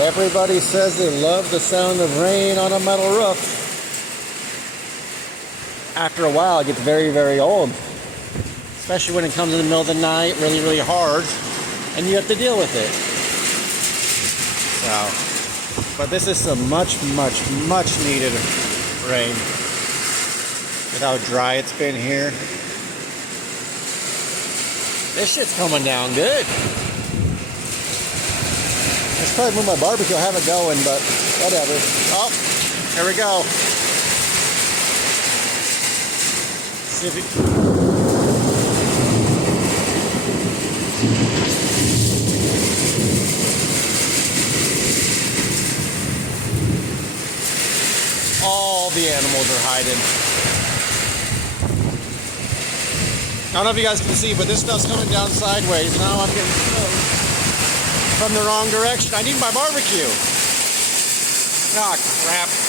Everybody says they love the sound of rain on a metal roof. After a while, it gets very, very old. Especially when it comes in the middle of the night, really, really hard, and you have to deal with it. So, but this is some much, much, much needed rain. With how dry it's been here. This shit's coming down good. Let's probably move my barbecue. I'll have it going, but whatever. Oh, here we go. See if it... All the animals are hiding. I don't know if you guys can see, but this stuff's coming down sideways. Now I'm getting snow from the wrong direction. I need my barbecue. Ah, crap.